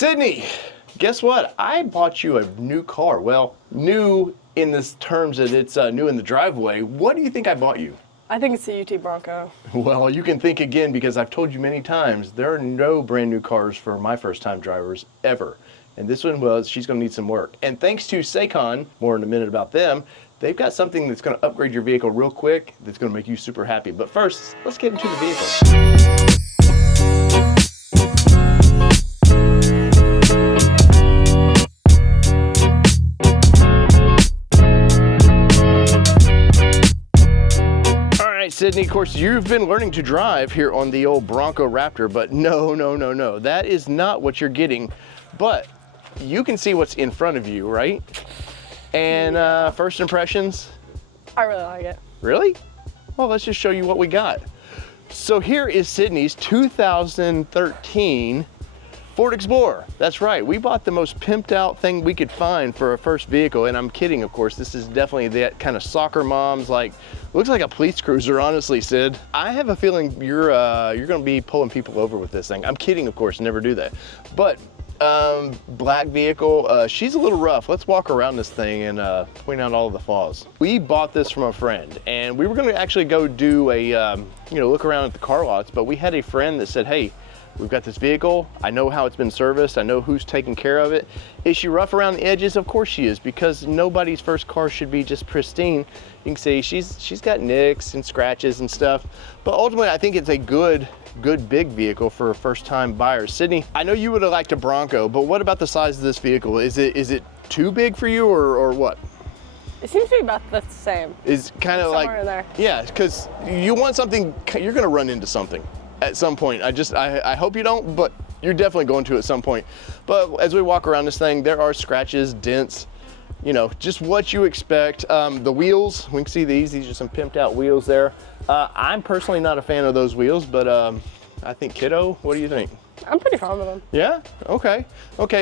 Sydney, guess what? I bought you a new car. Well, new in this terms that it's new in the driveway. What do you think I bought you? I think it's the UT Bronco. Well, you can think again because I've told you many times there are no brand new cars for my first time drivers ever. And this one was, she's going to need some work. And thanks to Saycon, more in a minute about them, they've got something that's going to upgrade your vehicle real quick that's going to make you super happy. But first, let's get into the vehicle. Sydney, of course, you've been learning to drive here on the old Bronco Raptor, but no, that is not what you're getting. But you can see what's in front of you, right? And first impressions? I really like it. Really? Well, let's just show you what we got. So here is Sydney's 2013 Ford Explorer. That's right, we bought the most pimped out thing we could find for a first vehicle, and I'm kidding, of course. This is definitely that kind of soccer moms, like, looks like a police cruiser, honestly, Sid. I have a feeling you're gonna be pulling people over with this thing. I'm kidding, of course, never do that. But black vehicle, she's a little rough. Let's walk around this thing and point out all of the flaws. We bought this from a friend, and we were gonna actually go do a, look around at the car lots, but we had a friend that said, hey, we've got this vehicle. I know how it's been serviced. I know who's taking care of it. Is she rough around the edges? Of course she is, because nobody's first car should be just pristine. You can see she's got nicks and scratches and stuff. But ultimately, I think it's a good big vehicle for a first-time buyer. Sydney, I know you would have liked a Bronco, but what about the size of this vehicle? Is it too big for you, or what? It seems to be about the same. It's kind of like, somewhere in there. Yeah, because you want something, you're gonna run into something at some point. I hope you don't, but you're definitely going to at some point. But as we walk around this thing, there are scratches, dents, just what you expect. The wheels, we can see these are some pimped out wheels there. I'm personally not a fan of those wheels, but I think Kiddo, what do you think? I'm pretty fond of them. Yeah, okay,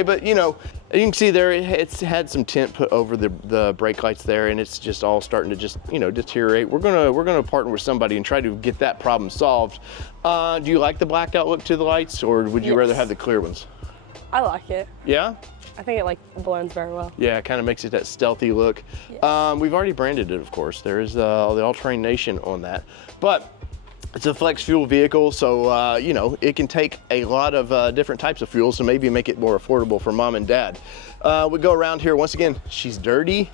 but you can see there it's had some tint put over the brake lights there, and it's just all starting to just deteriorate. We're gonna partner with somebody and try to get that problem solved. Do you like the blacked out look to the lights, or would you rather have the clear ones? I like it. Yeah? I think it blends very well. Yeah, it kind of makes it that stealthy look. Yes. We've already branded it, of course. There's the All-Terrain Nation on that, but it's a flex fuel vehicle, so it can take a lot of different types of fuel, so maybe make it more affordable for mom and dad. We go around here, once again, she's dirty.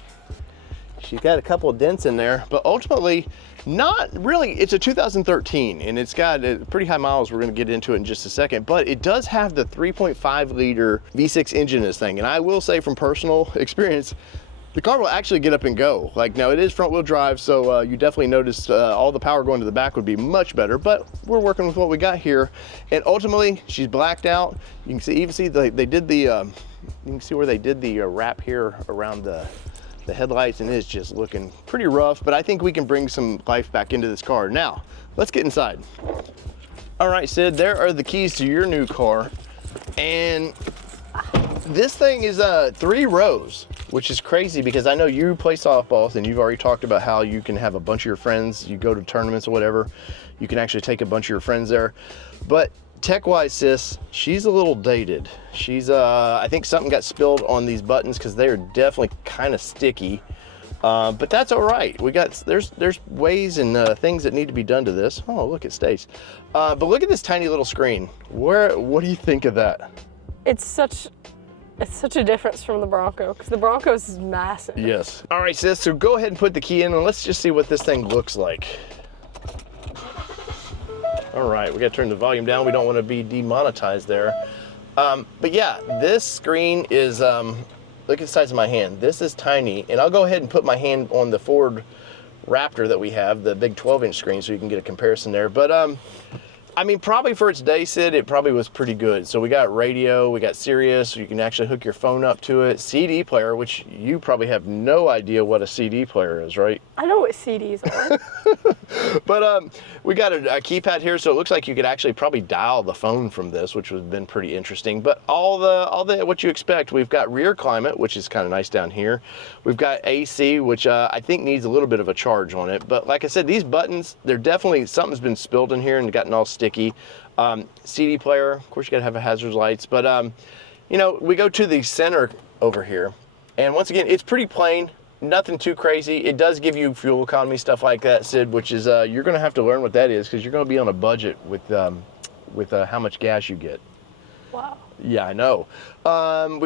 She's got a couple of dents in there, but ultimately, not really. It's a 2013, and it's got pretty high miles. We're gonna get into it in just a second, but it does have the 3.5 liter V6 engine in this thing, and I will say from personal experience, the car will actually get up and go. Now it is front wheel drive, so you definitely notice all the power going to the back would be much better, but we're working with what we got here. And ultimately, she's blacked out. You can even see they did the, you can see where they did the wrap here around the headlights, and it's just looking pretty rough, but I think we can bring some life back into this car. Now, let's get inside. All right, Sid, there are the keys to your new car. And this thing is 3 rows, which is crazy because I know you play softball, and you've already talked about how you can have a bunch of your friends, you go to tournaments or whatever, you can actually take a bunch of your friends there. But tech-wise, sis, she's a little dated. She's, I think something got spilled on these buttons because they are definitely kind of sticky. But that's all right. There's ways and things that need to be done to this. Oh, look, it stays. But look at this tiny little screen. What do you think of that? It's such a difference from the Bronco, because the Bronco is massive. Yes. All right, sis, so go ahead and put the key in, and let's just see what this thing looks like. All right, we gotta turn the volume down. We don't wanna be demonetized there. But yeah, this screen is, look at the size of my hand. This is tiny, and I'll go ahead and put my hand on the Ford Raptor that we have, the big 12-inch screen, so you can get a comparison there. But I mean, probably for its day, Sid, it probably was pretty good. So we got radio, we got Sirius, so you can actually hook your phone up to it. CD player, which you probably have no idea what a CD player is, right? I know what CDs are. But we got a keypad here, so it looks like you could actually probably dial the phone from this, which would have been pretty interesting. But all the what you expect. We've got rear climate, which is kind of nice down here. We've got AC, which I think needs a little bit of a charge on it. But like I said, these buttons, they're definitely, something's been spilled in here and gotten all sticky. CD player, of course you gotta have a hazard lights, but you know, we go to the center over here, and once again, it's pretty plain, nothing too crazy. It does give you fuel economy, stuff like that, Sid, which is, you're gonna have to learn what that is, because you're gonna be on a budget with how much gas you get. Wow. Yeah, I know.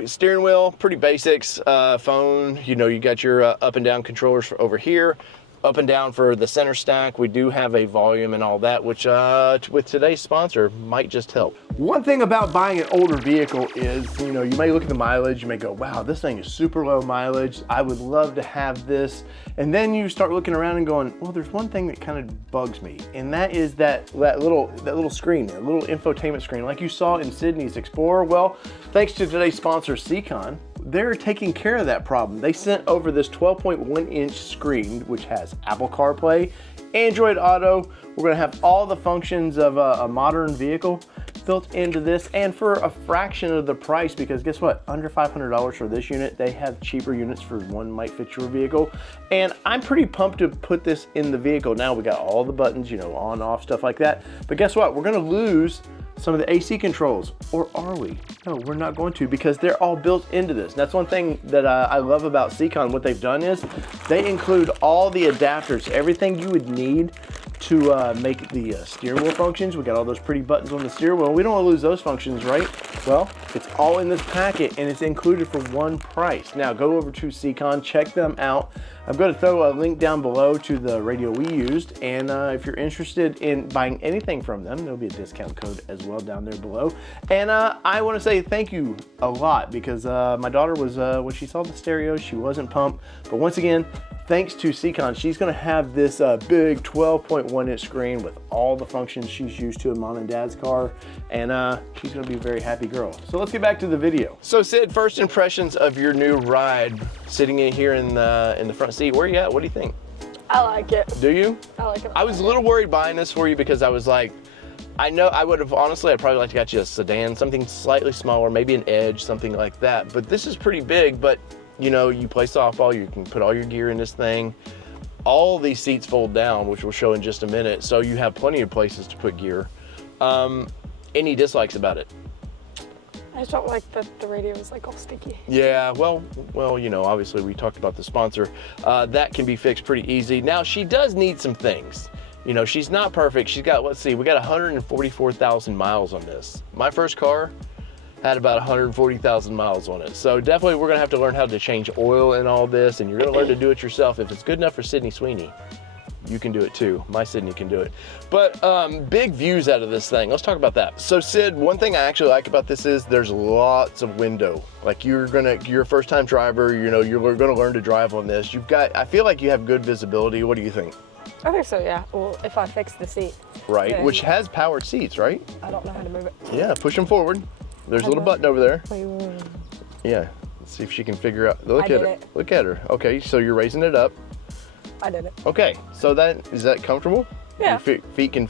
Steering wheel, pretty basics. Phone, you know, you got your up and down controllers for over here. Up and down for the center stack. We do have a volume and all that, which with today's sponsor might just help. One thing about buying an older vehicle is, you know, you may look at the mileage, you may go, wow, this thing is super low mileage. I would love to have this. And then you start looking around and going, well, there's one thing that kind of bugs me. And that is that little screen there, little infotainment screen, like you saw in Sydney's Explorer. Well, thanks to today's sponsor, Seacon, they're taking care of that problem. They sent over this 12.1-inch screen, which has Apple CarPlay, Android Auto. We're gonna have all the functions of a modern vehicle built into this, and for a fraction of the price, because guess what? Under $500 for this unit. They have cheaper units for one might fit your vehicle. And I'm pretty pumped to put this in the vehicle. Now we got all the buttons, you know, on, off, stuff like that. But guess what? We're gonna lose some of the AC controls, or are we? No, we're not going to, because they're all built into this. And that's one thing that I love about Seacon. What they've done is they include all the adapters, everything you would need to make the steering wheel functions. We got all those pretty buttons on the steering wheel. We don't want to lose those functions, right? Well, it's all in this packet, and it's included for one price. Now go over to Seacon, check them out. I'm going to throw a link down below to the radio we used, and if you're interested in buying anything from them, there'll be a discount code as well down there below. And I want to say thank you a lot, because my daughter was, when she saw the stereo, she wasn't pumped. But once again, thanks to Seacon, she's going to have this big 12.1-inch screen with all the functions she's used to in mom and dad's car, and she's going to be a very happy girl. So let's get back to the video. So Sid, first impressions of your new ride, sitting in here in the front seat. Where are you at? What do you think? I like it. Do you? I like it. I was a little worried buying this for you, because I was like, I know I would have, honestly, I'd probably like to get you a sedan, something slightly smaller, maybe an Edge, something like that. But this is pretty big. But you know, you play softball, you can put all your gear in this thing. All these seats fold down, which we'll show in just a minute, so you have plenty of places to put gear. Any dislikes about it? I just don't like that the radio is like all sticky. Yeah, well, you know, obviously we talked about the sponsor. That can be fixed pretty easy. Now, she does need some things. You know, she's not perfect. She's got, let's see, we got 144,000 miles on this. My first car had about 140,000 miles on it. So definitely we're gonna have to learn how to change oil and all this, and you're gonna learn to do it yourself. If it's good enough for Sydney Sweeney, you can do it too. My Sydney can do it. But big views out of this thing. Let's talk about that. So Sid, one thing I actually like about this is there's lots of window. Like you're a first time driver, you know, you're gonna learn to drive on this. I feel like you have good visibility. What do you think? I think so, yeah. Well, if I fix the seat. Right, Yeah. which has powered seats, right? I don't know how to move it. Yeah, push them forward. There's a little button over there. Wait. Yeah, let's see if she can figure out. Look I at did her. it. Look at her. Okay, so you're raising it up. I did it. Okay, so is that comfortable? Yeah. Your feet can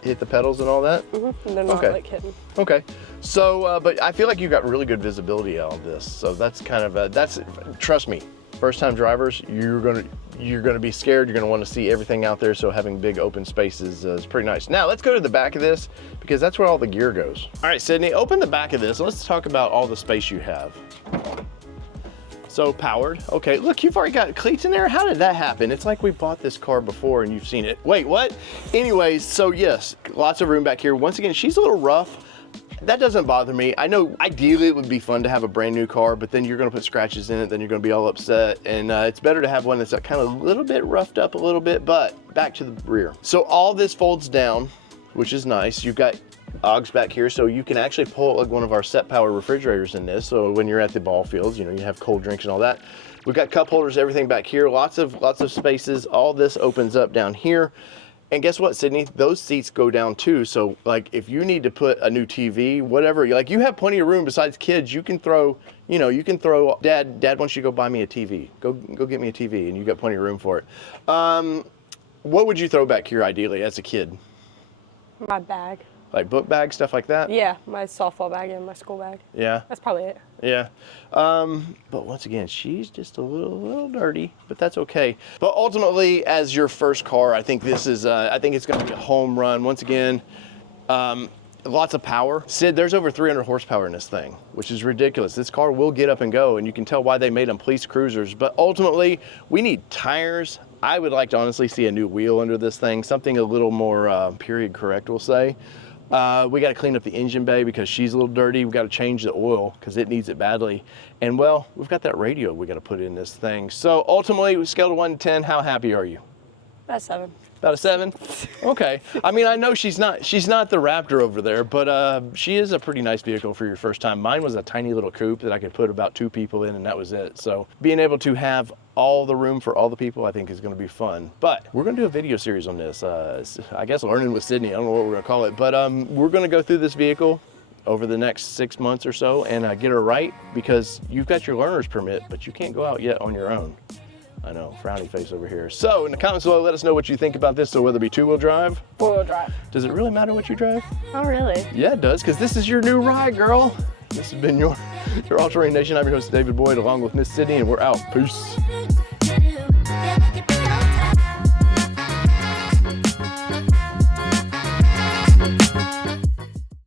hit the pedals and all that? Mm-hmm. And then not like hitting. Okay, so, but I feel like you got really good visibility out of this. So that's kind of, trust me, first time drivers, you're gonna be scared. You're gonna want to see everything out there. So having big open spaces is pretty nice. Now let's go to the back of this, because that's where all the gear goes. All right, Sydney, open the back of this. And let's talk about all the space you have. So powered, okay. Look, you've already got cleats in there. How did that happen? It's like we bought this car before and you've seen it. Wait, what? Anyways, so yes, lots of room back here. Once again, she's a little rough. That doesn't bother me. I know ideally it would be fun to have a brand new car, but then you're gonna put scratches in it, then you're gonna be all upset. And it's better to have one that's kind of a little bit roughed up a little bit, but back to the rear. So all this folds down, which is nice. You've got Augs back here, so you can actually pull like one of our set power refrigerators in this. So when you're at the ball fields, you know, you have cold drinks and all that. We've got cup holders, everything back here, lots of spaces. All this opens up down here. And guess what, Sydney? Those seats go down too. So like if you need to put a new TV, whatever, like you have plenty of room. Besides kids, you can throw, you know, dad wants you to go buy me a TV. Go get me a TV, and you got plenty of room for it. What would you throw back here ideally as a kid? My bag. Like book bag, stuff like that? Yeah, my softball bag and my school bag. Yeah. That's probably it. Yeah. But once again, she's just a little dirty, but that's okay. But ultimately, as your first car, I think this is, I think it's going to be a home run. Once again, lots of power. Sid, there's over 300 horsepower in this thing, which is ridiculous. This car will get up and go, and you can tell why they made them police cruisers. But ultimately, we need tires. I would like to honestly see a new wheel under this thing, something a little more period correct, we'll say. We got to clean up the engine bay because she's a little dirty. We got to change the oil because it needs it badly. And well, we've got that radio we got to put in this thing. So ultimately, scale to 1 to 10, how happy are you? About 7. About a 7? Okay. I mean, I know she's not the Raptor over there, but she is a pretty nice vehicle for your first time. Mine was a tiny little coupe that I could put about 2 people in, and that was it. So being able to have all the room for all the people, I think is going to be fun. But we're going to do a video series on this. I guess learning with Sydney. I don't know what we're going to call it, but we're going to go through this vehicle over the next 6 months or so and get her right, because you've got your learner's permit, but you can't go out yet on your own. I know, frowny face over here. So in the comments below, let us know what you think about this. So whether it be 2-wheel drive, 4-wheel drive. does it really matter what you drive? Not really. Yeah, it does, because this is your new ride, girl. This has been your All Terrain Nation. I'm your host, David Boyd, along with Miss Sydney, and we're out. Peace.